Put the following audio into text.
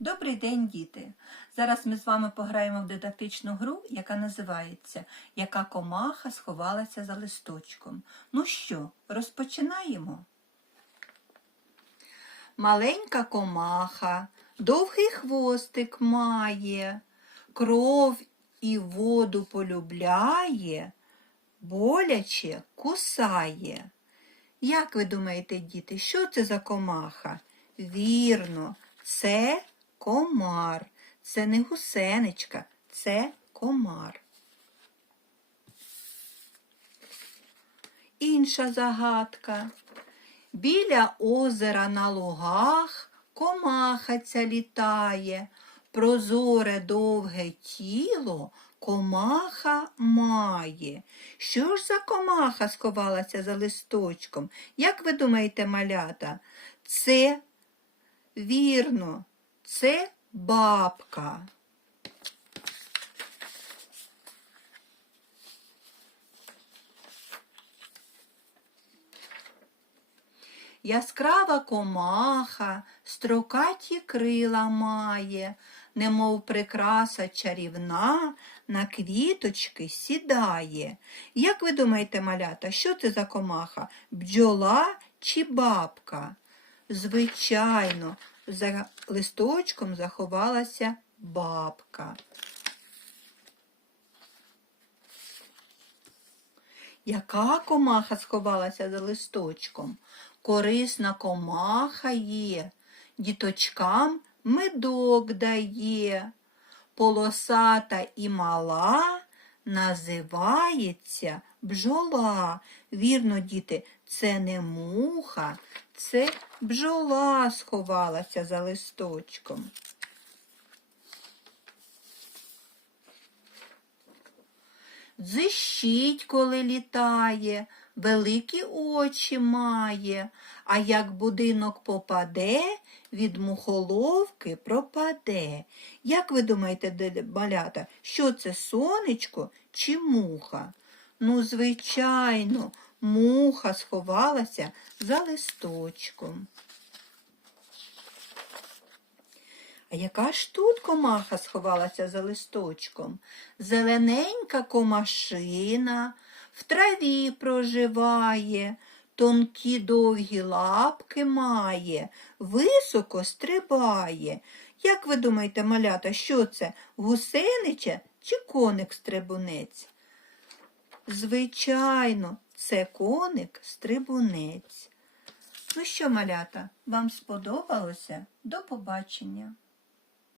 Добрий день, діти! Зараз ми з вами пограємо в дидактичну гру, яка називається Яка комаха сховалася за листочком. Ну що, розпочинаємо? Маленька комаха, довгий хвостик має, кров і воду полюбляє, боляче кусає. Як ви думаєте, діти, що це за комаха? Вірно, це комар. Це не гусеничка, це комар. Інша загадка. Біля озера на лугах комаха ця літає, прозоре довге тіло комаха має. Що ж за комаха сховалася за листочком? Як ви думаєте, малята? Це вірно, це бабка. Яскрава комаха, строкаті крила має, немов прикраса чарівна, на квіточки сідає. Як ви думаєте, малята, що це за комаха? Бджола чи бабка? Звичайно, за листочком заховалася бабка. Яка комаха сховалася за листочком? Корисна комаха є, діточкам медок дає. Полосата і мала називається бджола. Вірно, діти, це не муха, це бджола сховалася за листочком. Дзищить, коли літає, великі очі має, а як будинок попаде, від мухоловки пропаде. Як ви думаєте, малята, що це сонечко чи муха? Ну, звичайно, муха сховалася за листочком. А яка ж тут комаха сховалася за листочком? Зелененька комашина в траві проживає, тонкі довгі лапки має, високо стрибає. Як ви думаєте, малята, що це? Гусенича чи коник-стрибунець? Звичайно, це коник-стрибунець. Ну що, малята, вам сподобалося? До побачення!